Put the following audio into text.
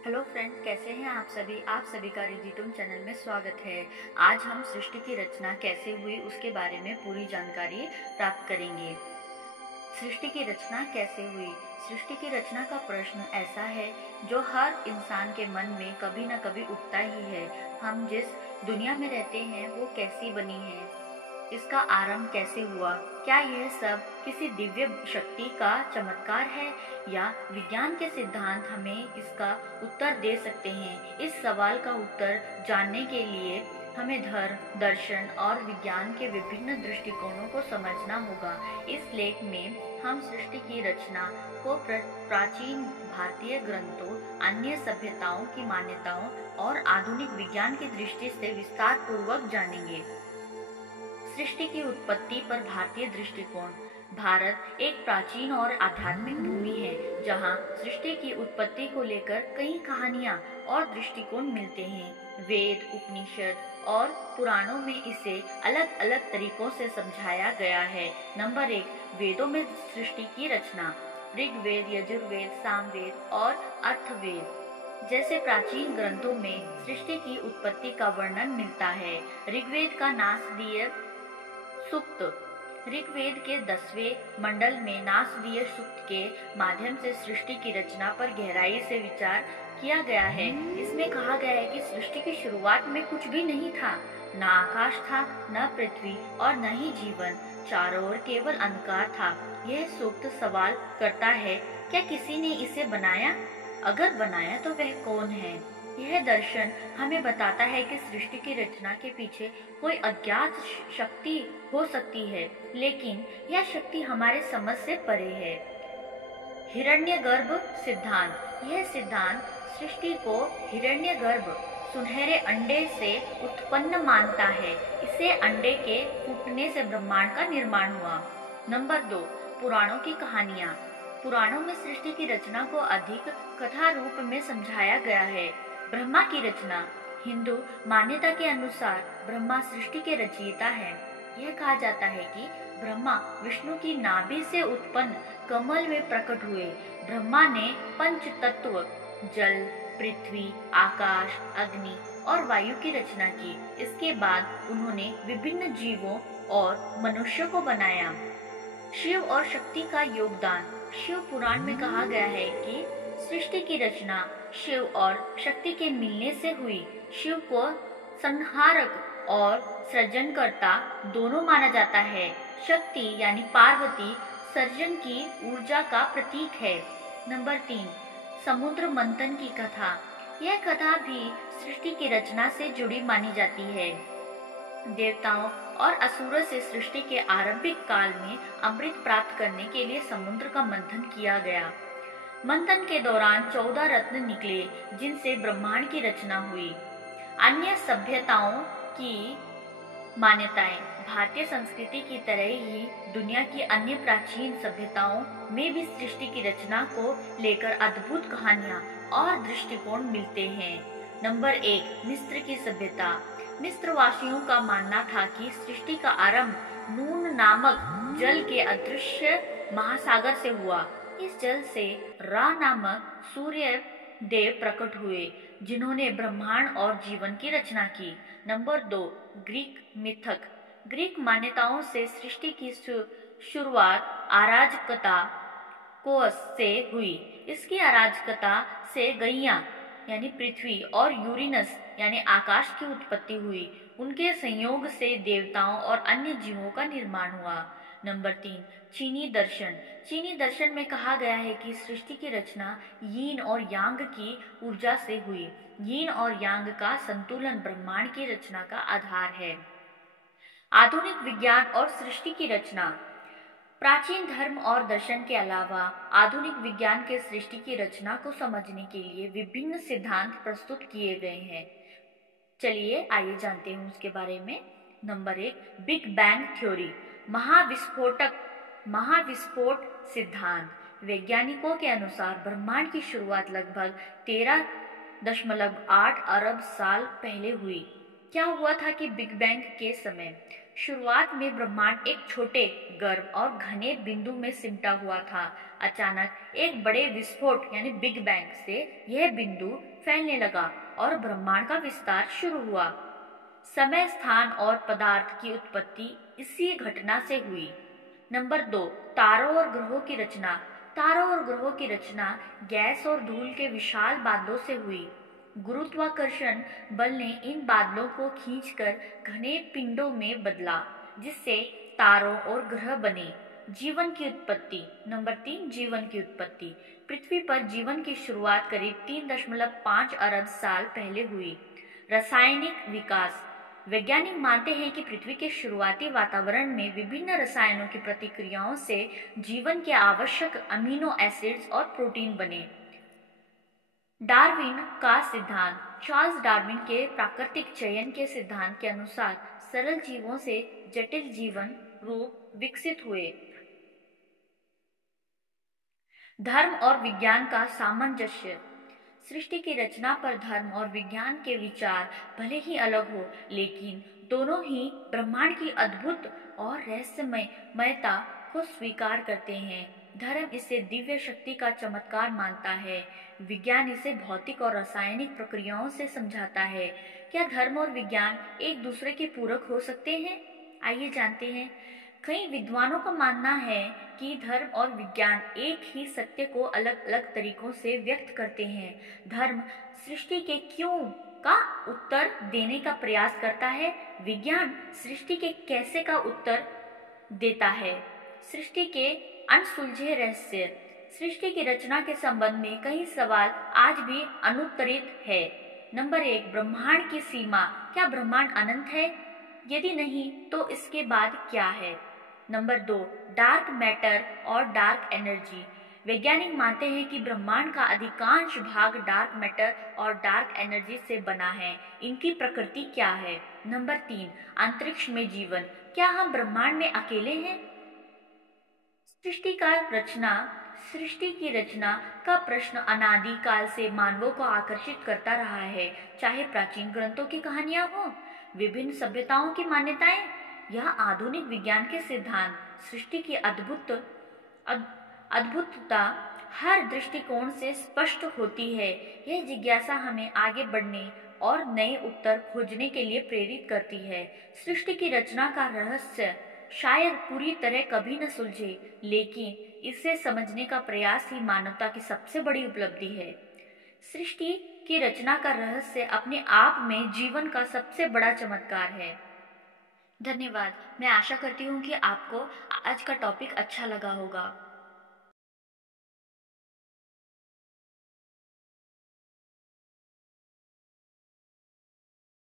Hello friends, कैसे हैं आप सभी का रिजिटून चैनल में स्वागत है। आज हम सृष्टि की रचना कैसे हुई उसके बारे में पूरी जानकारी प्राप्त करेंगे। सृष्टि की रचना कैसे हुई? सृष्टि की रचना का प्रश्न ऐसा है जो हर इंसान के मन में कभी न कभी उठता ही है। हम जिस दुनिया में रहते हैं वो कैसी बनी है, इसका आरंभ कैसे हुआ? क्या यह सब किसी दिव्य शक्ति का चमत्कार है या विज्ञान के सिद्धांत हमें इसका उत्तर दे सकते हैं? इस सवाल का उत्तर जानने के लिए हमें धर्म, दर्शन और विज्ञान के विभिन्न दृष्टिकोणों को समझना होगा। इस लेख में हम सृष्टि की रचना को प्राचीन भारतीय ग्रंथों, अन्य सभ्यताओं की मान्यताओं और आधुनिक विज्ञान की दृष्टि से विस्तार पूर्वक जानेंगे। सृष्टि की उत्पत्ति पर भारतीय दृष्टिकोण। भारत एक प्राचीन और आध्यात्मिक भूमि है जहाँ सृष्टि की उत्पत्ति को लेकर कई कहानियाँ और दृष्टिकोण मिलते हैं। वेद, उपनिषद और पुराणों में इसे अलग अलग तरीकों से समझाया गया है। नंबर 1, वेदों में सृष्टि की रचना। ऋग्वेद, यजुर्वेद, सामवेद और अर्थवेद जैसे प्राचीन ग्रंथों में सृष्टि की उत्पत्ति का वर्णन मिलता है। ऋग्वेद का नासदीय सूक्त। ऋग्वेद के 10वें मंडल में नासदीय सूक्त के माध्यम से सृष्टि की रचना पर गहराई से विचार किया गया है। इसमें कहा गया है कि सृष्टि की शुरुआत में कुछ भी नहीं था, न आकाश था, न पृथ्वी और न ही जीवन। चारों ओर केवल अंधकार था। यह सूक्त सवाल करता है, क्या किसी ने इसे बनाया? अगर बनाया तो वह कौन है? यह दर्शन हमें बताता है कि सृष्टि की रचना के पीछे कोई अज्ञात शक्ति हो सकती है, लेकिन यह शक्ति हमारे समझ से परे है। हिरण्यगर्भ सिद्धांत। यह सिद्धांत सृष्टि को हिरण्यगर्भ, सुनहरे अंडे से उत्पन्न मानता है। इसे अंडे के फूटने से ब्रह्मांड का निर्माण हुआ। नंबर 2, पुराणों की कहानियाँ। पुराणों में सृष्टि की रचना को अधिक कथा रूप में समझाया गया है। ब्रह्मा की रचना। हिंदू मान्यता के अनुसार ब्रह्मा सृष्टि के रचयिता है। यह कहा जाता है कि ब्रह्मा विष्णु की नाभि से उत्पन्न कमल में प्रकट हुए। ब्रह्मा ने पंच तत्व जल, पृथ्वी, आकाश, अग्नि और वायु की रचना की। इसके बाद उन्होंने विभिन्न जीवों और मनुष्यों को बनाया। शिव और शक्ति का योगदान। शिव पुराण में कहा गया है कि सृष्टि की रचना शिव और शक्ति के मिलने से हुई। शिव को संहारक और सृजनकर्ता दोनों माना जाता है। शक्ति यानी पार्वती सर्जन की ऊर्जा का प्रतीक है। नंबर 3, समुद्र मंथन की कथा। यह कथा भी सृष्टि की रचना से जुड़ी मानी जाती है। देवताओं और असुरों से सृष्टि के आरंभिक काल में अमृत प्राप्त करने के लिए समुद्र का मंथन किया गया। मंथन के दौरान 14 रत्न निकले जिनसे ब्रह्मांड की रचना हुई। अन्य सभ्यताओं की मान्यताएं। भारतीय संस्कृति की तरह ही दुनिया की अन्य प्राचीन सभ्यताओं में भी सृष्टि की रचना को लेकर अद्भुत कहानियां और दृष्टिकोण मिलते हैं। नंबर 1, मिस्र की सभ्यता। मिस्र वासियों का मानना था कि सृष्टि का आरंभ नून नामक जल के अदृश्य महासागर से हुआ। इस जल से रा नामक सूर्य देव प्रकट हुए जिन्होंने ब्रह्मांड और जीवन की रचना की। नंबर 2, ग्रीक मिथक। ग्रीक मान्यताओं से सृष्टि की शुरुआत अराजकता कोस से हुई। इसकी अराजकता से गैया यानी पृथ्वी और यूरेनस यानी आकाश की उत्पत्ति हुई। उनके संयोग से देवताओं और अन्य जीवों का निर्माण हुआ। नंबर 3, चीनी दर्शन। चीनी दर्शन में कहा गया है कि सृष्टि की रचना यीन और यांग की ऊर्जा से हुई। यीन और यांग का संतुलन ब्रह्मांड की रचना का आधार है। आधुनिक विज्ञान और सृष्टि की रचना। प्राचीन धर्म और दर्शन के अलावा आधुनिक विज्ञान के सृष्टि की रचना को समझने के लिए विभिन्न सिद्धांत प्रस्तुत किए गए हैं। चलिए आइए जानते हैं उसके बारे में। Number 1, big bang theory. महाविस्फोट सिद्धांत। वैज्ञानिकों के अनुसार ब्रह्मांड की शुरुआत लगभग 13.8 अरब साल पहले हुई। क्या हुआ था कि बिग बैंग के समय शुरुआत में ब्रह्मांड एक छोटे, गर्म और घने बिंदु में सिमटा हुआ था। अचानक एक बड़े विस्फोट यानी बिग बैंग से यह बिंदु फैलने लगा और ब्रह्मांड का विस्तार शुरू हुआ। समय, स्थान और पदार्थ की उत्पत्ति इसी घटना से हुई। नंबर 2, तारों और ग्रहों की रचना। तारों और ग्रहों की रचना गैस और धूल के विशाल बादलों से हुई। गुरुत्वाकर्षण बल ने इन बादलों को खींचकर घने पिंडों में बदला, जिससे तारों और ग्रह बने। जीवन की उत्पत्ति। नंबर 3, जीवन की उत्पत्ति। पृथ्वी पर जीवन की शुरुआत करीब 3.5 अरब साल पहले हुई। रासायनिक विकास। वैज्ञानिक मानते हैं कि पृथ्वी के शुरुआती वातावरण में विभिन्न रसायनों की प्रतिक्रियाओं से जीवन के आवश्यक अमीनो एसिड्स और प्रोटीन बने। डार्विन का सिद्धांत। चार्ल्स डार्विन के प्राकृतिक चयन के सिद्धांत के अनुसार सरल जीवों से जटिल जीवन रूप विकसित हुए। धर्म और विज्ञान का सामंजस्य। सृष्टि की रचना पर धर्म और विज्ञान के विचार भले ही अलग हो, लेकिन दोनों ही ब्रह्मांड की अद्भुत और रहस्यमयता को स्वीकार करते हैं। धर्म इसे दिव्य शक्ति का चमत्कार मानता है, विज्ञान इसे भौतिक और रासायनिक प्रक्रियाओं से समझाता है। क्या धर्म और विज्ञान एक दूसरे के पूरक हो सकते हैं? आइए जानते हैं। कई विद्वानों का मानना है कि धर्म और विज्ञान एक ही सत्य को अलग अलग तरीकों से व्यक्त करते हैं। धर्म सृष्टि के क्यों का उत्तर देने का प्रयास करता है, विज्ञान सृष्टि के कैसे का उत्तर देता है। सृष्टि के अनसुलझे रहस्य। सृष्टि की रचना के संबंध में कई सवाल आज भी अनुत्तरित है। नंबर 1, ब्रह्मांड की सीमा। क्या ब्रह्मांड अनंत है? यदि नहीं तो इसके बाद क्या है? नंबर 2, डार्क मैटर और डार्क एनर्जी। वैज्ञानिक मानते हैं कि ब्रह्मांड का अधिकांश भाग डार्क मैटर और डार्क एनर्जी से बना है। इनकी प्रकृति क्या है? नंबर 3, अंतरिक्ष में जीवन। क्या हम ब्रह्मांड में अकेले हैं? सृष्टि की रचना का प्रश्न अनादि काल से मानवों को आकर्षित करता रहा है, चाहे प्राचीन ग्रंथों की कहानियां हों, विभिन्न सभ्यताओं की मान्यताएं या आधुनिक विज्ञान के सिद्धांत। सृष्टि की अद्भुतता हर दृष्टिकोण से स्पष्ट होती है। यह जिज्ञासा हमें आगे बढ़ने और नए उत्तर खोजने के लिए प्रेरित करती है। सृष्टि की रचना का रहस्य शायद पूरी तरह कभी न सुलझे, लेकिन इसे समझने का प्रयास ही मानवता की सबसे बड़ी उपलब्धि है। सृष्टि की रचना का रहस्य अपने आप में जीवन का सबसे बड़ा चमत्कार है। धन्यवाद। मैं आशा करती हूँ कि आपको आज का टॉपिक अच्छा लगा होगा।